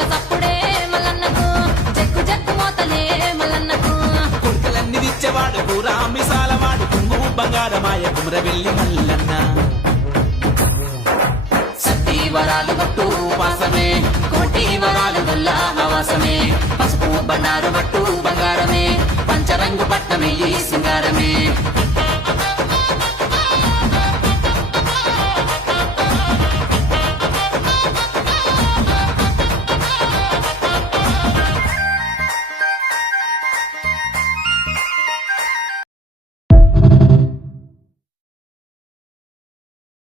డప్పుల సప్పుడే మల్లన్నకు jug jug మోతలే మల్లన్నకు కొడుకులన్నీ తెచ్చేవాడు పూరా మిసాలవాడు కుంగు బంగారమాయ కుమరవెల్లి మల్లన్న సత్తి వరాలు గట్టు వాసమే కోటి వరాలు గొల్ల ఆవాసమే పసుపు బండారు బట్టు బంగారమే పంచరంగు పట్టమే ఈ సింగారమే